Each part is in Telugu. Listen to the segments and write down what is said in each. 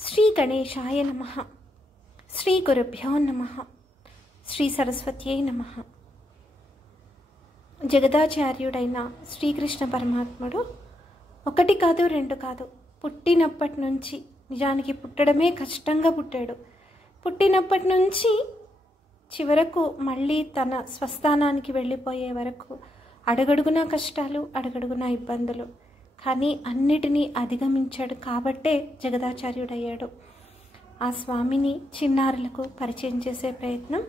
శ్రీ గణేశాయ నమః. శ్రీ గురుభ్యో నమః. శ్రీ సరస్వత్యై నమః. జగదాచార్యుడైన శ్రీకృష్ణ పరమాత్ముడు ఒకటి కాదు రెండు కాదు, పుట్టినప్పటి నుంచి, నిజానికి పుట్టడమే కష్టంగా పుట్టాడు. పుట్టినప్పటి నుంచి చివరకు మళ్ళీ తన స్వస్థానానికి వెళ్ళిపోయే వరకు అడుగడుగునా కష్టాలు, అడుగడుగునా ఇబ్బందులు. కానీ అన్నిటినీ అధిగమించాడు కాబట్టే జగదాచార్యుడయ్యాడు. ఆ స్వామిని చిన్నారులకు పరిచయం చేసే ప్రయత్నం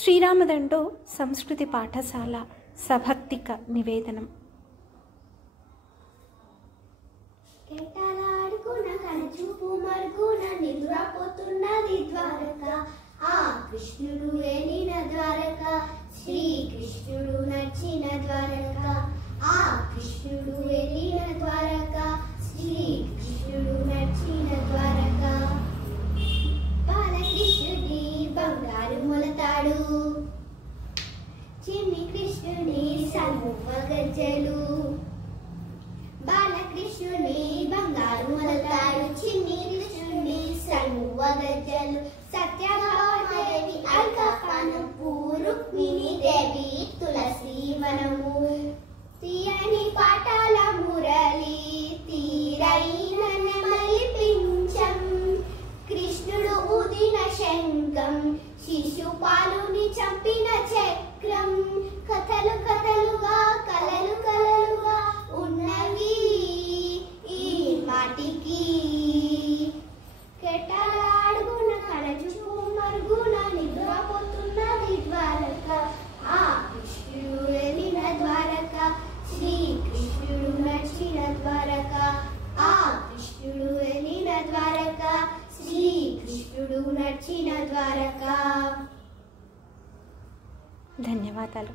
శ్రీరామదండు సంస్కృతి పాఠశాల సభక్తిక నివేదనం. కేటలాడుకున్న కనుచూపు మరుగున నిద్రపోతున్నది ద్వారక. ఆ కృష్ణుడు వెళ్ళిన ద్వారక, శ్రీకృష్ణుడు నచ్చిన ద్వారక. ఆ కృష్ణుడు వెళ్ళిన ద్వారక, శ్రీకృష్ణుడు నచ్చిన ద్వారక. బాలకృష్ణుడి బంగారు మొలతాడు, చిన్ని కృష్ణుని సమువ గజ్జలు. బాలకృష్ణుని బంగారు మొలతాడు, చిన్ని కృష్ణుని సమువ గజ్జలు. సత్యభామాదేవి అల్కపానపు, రుక్మిణీ దేవి తులసి వనము. తీయని పాఠాల మురళి, తీరైన నెమలి పింఛం. కృష్ణుడు ఊదిన శంఖం, శిశుపాలుని చంపిన చక్రం. కథలు కథలుగా, కలలు కలలుగా ఉన్నవి ఈ మాటికి. కేటలాడుకున్న కనుచూపు మరుగున నిద్రపోతున్నది ద్వారక. ఆ కృష్ణుడు వెళ్ళిన ద్వారక, శ్రీకృష్ణుడు నచ్చిన ద్వారక. ఆ కృష్ణుడు వెళ్ళిన ద్వారక, శ్రీకృష్ణుడు నచ్చిన ద్వారక. ధన్యవాదాలు.